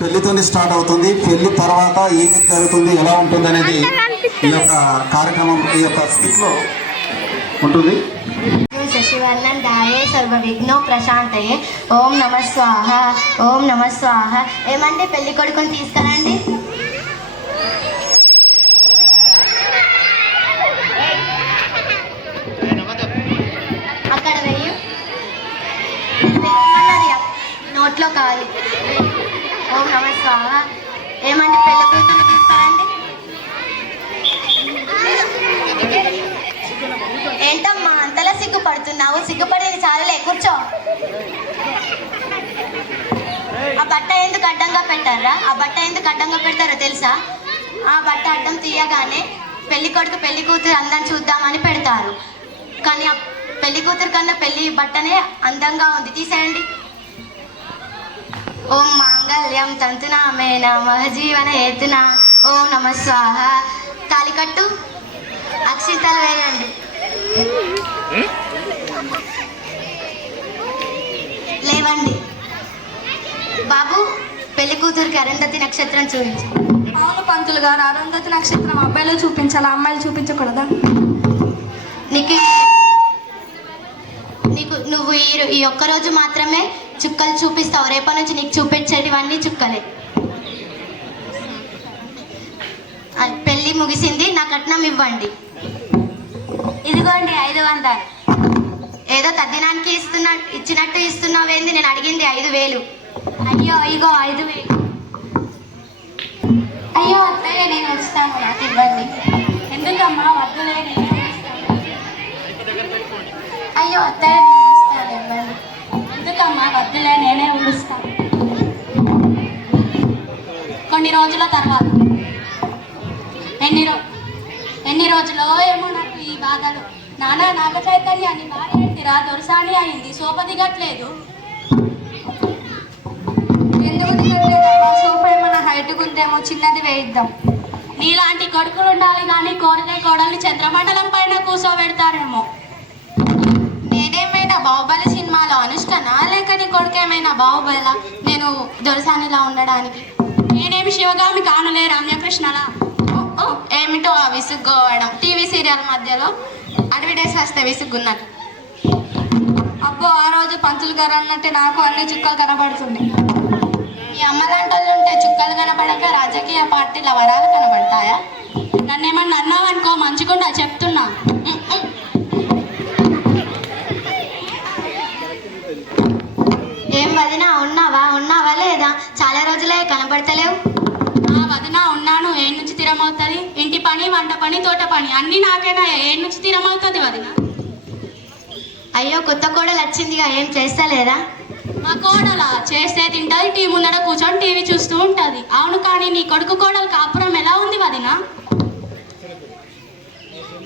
పెళ్ళితోని start అవుతుంది. పెళ్ళి తర్వాత ఏం జరుగుతుంది ఎలా ఉంటుంది అనేది ఈ యొక్క కార్యక్రమం ఈ యొక్క స్కిట్లో ఉంటుంది. శశివర్ణం ధాయే సర్వ విఘ్నో ప్రశాంతయే. ఓం నమ స్వాహ ఓం నమ స్వాహ. ఏమంటే పెళ్ళి కొడుకుని తీసుకురండి. పడుతున్నావు సిగ్గుపడేది చాలలే కూర్చో. ఆ బట్ట ఎందుకు అడ్డంగా పెట్టారా? ఆ బట్ట ఎందుకు అడ్డంగా పెడతారో తెలుసా? ఆ బట్ట అడ్డం తీయగానే పెళ్ళి కొడుకు పెళ్ళి కూతురు అందరం చూద్దామని పెడతారు. కానీ ఆ పెళ్ళి కూతురు కన్నా పెళ్ళి బట్టనే అందంగా ఉంది. తీసేయండి. ఓం మాంగళ్యం తంతునా మేన మహజీవన ఏతున ఓం నమ స్వాహ. తాలికట్టు అక్షింతలు వేయండి. లేవండి. బాబు పెళ్ళి కూతురికి అరుంధతి నక్షత్రం చూపించు. అవును పంతులు గారు అరుంధతి నక్షత్రం అబ్బాయిలు చూపించాలి అమ్మాయిలు చూపించకూడదా? నీకు నీకు నువ్వు ఈ ఈ ఒక్క రోజు మాత్రమే చుక్కలు చూపిస్తావు. రేపటి నుంచి నీకు చూపించేటివన్నీ చుక్కలే. ఆ, పెళ్ళి ముగిసింది నా కట్నం ఇవ్వండి. ఇదిగోండి ఐదు వందలు. ఏదో తద్దినానికి ఇస్తున్నా ఇచ్చినట్టు ఇస్తున్నావేంది? నేను అడిగింది ఐదు వేలు. అయ్యో ఇగో ఐదు వేలు. అయ్యో అత్తయ్య నేను వస్తాను నాకు ఇవ్వండి. ఎందుకమ్మా? వద్దులే నేను అయ్యో అత్తయ్య దొరసాని అయింది. సోప దిగట్లేదు. ఎందుకు దిగట్లేదమ్మా సోఫా ఏమైనా హైట్ ఉందేమో చిన్నది వేయిద్దాం. నీలాంటి కొడుకులు ఉండాలి కానీ కోరిన కోడల్ని చంద్రమండలం పైన కూర్చోబెడతారేమో నేనేమైనా బాహుబలి సినిమాలో అనుష్కనా? లేక నీ కొడుకేమైనా బాహుబల? నేను దొరసానిలా ఉండడానికి. నేనేమి శివగామి కానులే రమ్యకృష్ణలా ఓ, ఓ, ఏమిటో ఆ విసుగ్గోవడం. టీవీ సీరియల్ మధ్యలో అడ్వర్టైజ్ వస్తే విసుగున్నట్టు అబ్బో ఆ రోజు పంతులు గారు అన్నట్టే నాకు అన్ని చుక్కలు కనబడుతుంది ఈ అమ్మలాంటోళ్ళు ఉంటే చుక్కలు కనపడక రాజకీయ పార్టీల వరాలు కనబడతాయా? నన్నేమన్నా అన్నావనుకో మంచిగుండా చెప్తున్నా. ఏం వదినా ఉన్నావా? ఉన్నావా లేదా? చాలా రోజులే కనబడతలేవు. ఆ వదిన ఉన్నాను. ఏ నుంచి తీరమవుతుంది ఇంటి పని వంట పని తోట పని. అన్ని నాకేనా ఏ నుంచి తీరమవుతుంది వదిన. అయ్యో కొత్త కోడలు వచ్చిందిగా ఏం చేస్తలేదా? మా కోడల చేస్తే తింటది టీ ముందర కూర్చొని టీవీ చూస్తూ ఉంటది. అవును కానీ నీ కొడుకు కోడలు కాపురం ఎలా ఉంది వదిన?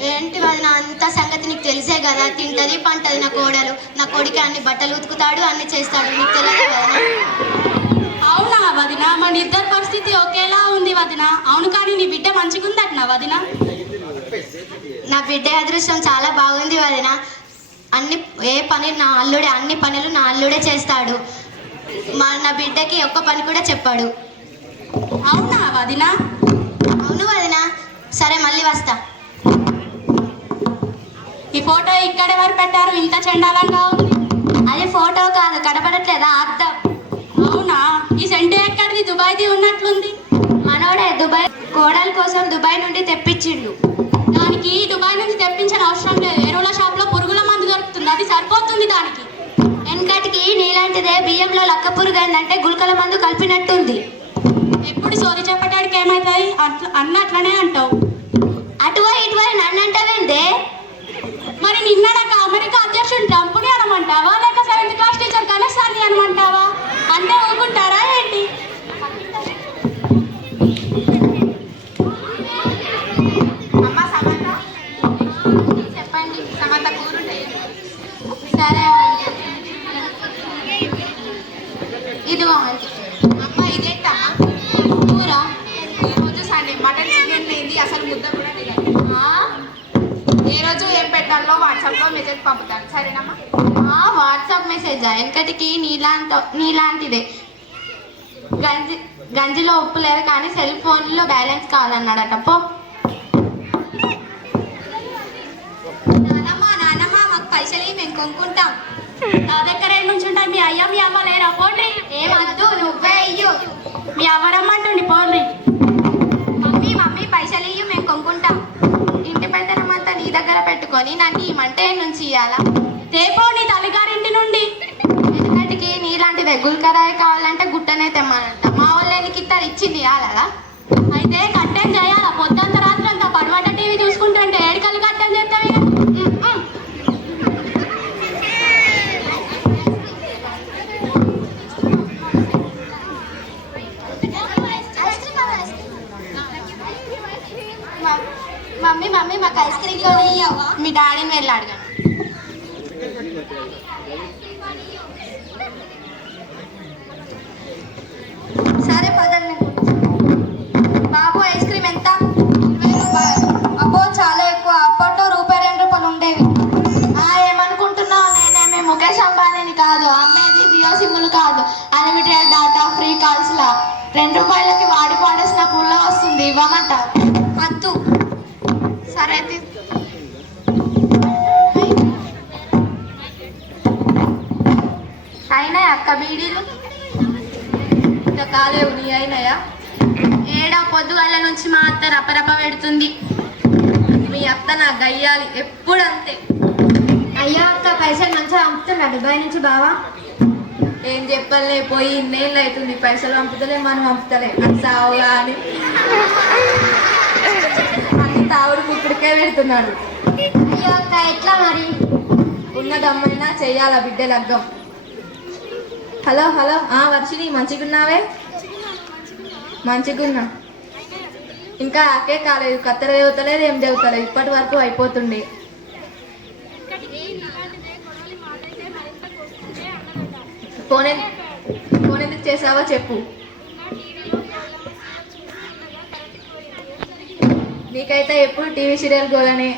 ఏంటి వదిన అంత సంగతి నీకు తెలిసే కదా? తింటది పంటది నా కోడలు. నా కొడుకు అన్ని బట్టలు ఉతుకుతాడు అన్ని చేస్తాడు. నీకు తెలియదు వదిన? అవునా వదిన? మన ఇద్దరి పరిస్థితి ఒకేలా ఉంది వదిన. అవును కానీ నీ బిడ్డ మంచిగుందట్నా వదిన? నా బిడ్డ అదృష్టం చాలా బాగుంది వదిన. అన్ని ఏ పని నా అల్లుడే అన్ని పనులు నా అల్లుడే చేస్తాడు. మా నా బిడ్డకి ఒక్క పని కూడా చెప్పాడు. అవునా వదిన? అవును వదిన. సరే మళ్ళీ వస్తా. ఈ ఫోటో ఇక్కడ ఎవరు పెట్టారు? ఇంత చండాలంగా ఉంది. అది ఫోటో కాదు కనపడట్లేదా? అర్థం. అవునా? ఈ సెంటు ఎక్కడిది? దుబాయ్ది ఉన్నట్లుంది. మనోడే దుబాయ్ కోడల కోసం దుబాయ్ నుండి తెప్పించిండు. దానికి దుబాయ్ నుంచి తెప్పించిన అవసరం లేదు. ఎరువుల అది సరిపోతుంది దానికి. వెనకటికి నీలాంటిదే బియ్యంలో లక్క పురుగైందంటే గుల్కల మందు కలిపినట్టుంది. ఎప్పుడు సోరి చెప్పటానికి ఏమవుతాయి అట్లా అన్న అట్లనే అంటావు. మెసేజ్ వెనకటికి నీలాంటి నీలాంటిదే. గంజి గంజిలో ఉప్పు లేదు కానీ సెల్ ఫోన్లో బ్యాలెన్స్ కావాలన్నాడట పో. నానమ్మ నానమ్మ మాకు పైసలు మేము కొనుక్కుంటాం. నా దగ్గర ఏం నుంచి ఉంటాయి. మీ అయ్య మీ అమ్మ లేరా? పోండి ఏమద్దు నువ్వే ఇయ్యు. మీ అవ్వరమ్మంటుండి పోండి మమ్మీ మమ్మీ పైసలు ఇయ్యు మేము కొనుక్కుంటాం. ఇంటి నీ దగ్గర పెట్టుకొని నన్ను ఇమ్మంటే నుంచి ఇయ్యాలా? తేపో గుల్కరాయి కావాలంటే గుట్టనే తెమ్మనంట మా వాళ్ళు ఎందుకు ఇస్తారు ఇచ్చింది ఇవ్వాలా అయితే కట్టెం చేయాలా? పొద్దుంత రాత్రి అంతా పడవట టీవీ చూసుకుంటుంటే ఏడుకలు కట్టెం చేస్తావు మమ్మీ మమ్మీ మాకు ఐస్ క్రీమ్ మీ డాడీని వెళ్ళి అడగండి సరే పదండి బాబు ఐస్ క్రీమ్ ఎంత? అబ్బో చాలా ఎక్కువ. అప్పట్లో రూపాయి రెండు రూపాయలు ఉండేవి. ఆ, ఏమనుకుంటున్నావు? నేనేమి ముఖేష్ అంబానీని కాదు అమ్మేది జియో సిమ్లు కాదు. అన్లిమిటెడ్ డాటా ఫ్రీ కాల్స్ లా. రెండు రూపాయలకి వాడి పాడేసిన పుల్ల వస్తుంది ఇవ్వమంట. వద్దు. సరే అయినాయా అక్క బీడీలు? ఇంకా కాలేవు నీ అయినాయా? ఏడా పొద్దుగల నుంచి మా అత్త రపరప పెడుతుంది. మీ అత్త నా గయ్యాలి ఎప్పుడు అంతే అయ్యో అక్క పైసలు మంచిగా పంపుతున్నా దుబాయ్ నుంచి బావా? ఏం చెప్పలే పోయి ఇన్నేళ్ళు అవుతుంది. పైసలు పంపుతలే మనం పంపుతలే. అది సావుగా అని. అన్ని తావుడు ఇప్పటికే పెడుతున్నాడు. అయ్యో అక్క ఎట్లా మరి? ఉన్నదమ్మైనా చెయ్యాల బిడ్డ లగ్గం హలో హలో. ఆ వర్షిని మంచిగున్నావే? మంచిగున్నా. ఇంకా ఆకే కాలేదు కత్తెర దేవతలేదు ఏం దేవతలేదు ఇప్పటి వరకు అయిపోతుండే. ఫోన్ ఎన్- ఫోన్ ఎందుకు చెప్పు. నీకైతే ఎప్పుడు టీవీ సీరియల్ గోలనే.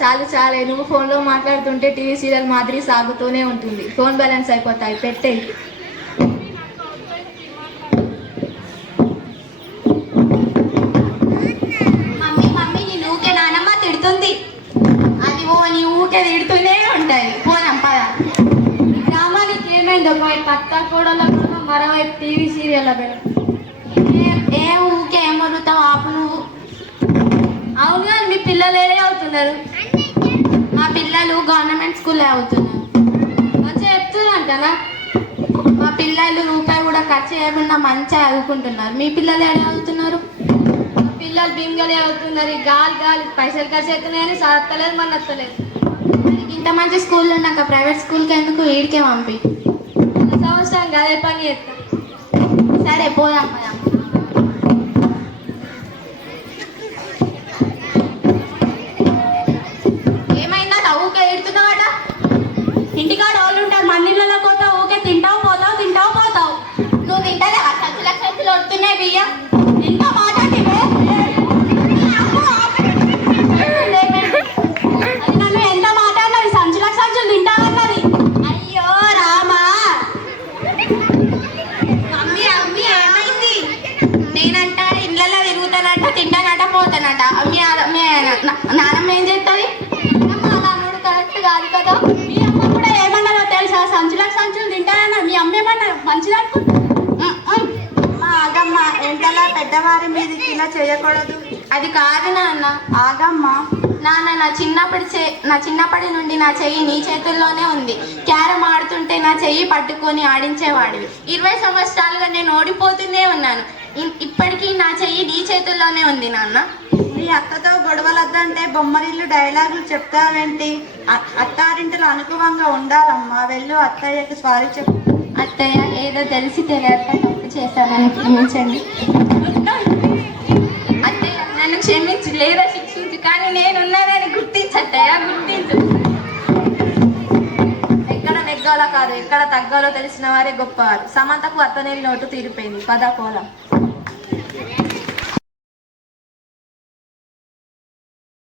చాలు చాలే. నువ్వు ఫోన్లో మాట్లాడుతుంటే టీవీ సీరియల్ మాదిరి సాగుతూనే ఉంటుంది. ఫోన్ బ్యాలెన్స్ అయిపోతాయి పెట్టేయి మమ్మీ మమ్మీ నీ ఊకే నానమ్మ తిడుతుంది అది ఓ నీ ఊకే తిడుతూనే ఉంటుంది పోదాం పద గ్రామానికి ఏమైంది ఒకవైపు కత్త కూడల మరోవైపు టీవీ సీరియల్ ఏ- ఊకే ఏం వదులుతావు ఆపు నువ్వు? అవును కానీ మీ పిల్లలు ఏదే అవుతున్నారు. మా పిల్లలు గవర్నమెంట్ స్కూల్లో అవుతున్నారు. మంచిగా చెప్తున్నారంటనా? మా పిల్లలు రూపాయి కూడా ఖర్చు చేయకుండా మంచిగా చదువుకుంటున్నారు. మీ పిల్లలు ఎక్కడ చదువుతున్నారు? మా పిల్లలు బింగలే అవుతున్నారు. గాలి గాలి పైసలు ఖర్చు అవుతున్నాయని సరత్తలేదు మన ఇంత మంచి స్కూల్ ఉన్నాక ప్రైవేట్ స్కూల్కి ఎందుకు వీడికే పంపి? సంవత్సరం అదే పని చేస్తాం సరే పోదాం ఇలా చేయకూడదు. అది కాదు నాన్న. ఆగమ్మ. నాన్న నా చిన్నప్పటి చే నా చిన్నప్పటి నుండి నా చెయ్యి నీ చేతుల్లోనే ఉంది. క్యారమ్ ఆడుతుంటే నా చెయ్యి పట్టుకొని ఆడించేవాడివి. ఇరవై సంవత్సరాలుగా నేను ఓడిపోతూనే ఉన్నాను. ఇప్పటికీ నా చెయ్యి నీ చేతుల్లోనే ఉంది నాన్న. నీ అక్కతో గొడవలొద్దంటే బొమ్మరిల్లు డైలాగులు చెప్తావేంటి? అత్తారింటిలో అనుకువంగా ఉండాలమ్మా. వెళ్ళు అత్తయ్యకి సారీ చెప్పు. అత్తయ్య ఏదో తెలిసి తెలియక తప్పు చేశానని క్షమించండి. కాదు ఎక్కడ తగ్గాలో తెలిసిన వారే గొప్పవారు. సమంతకు అత్తనేరి నోటు తీరిపోయింది. పదా పోలం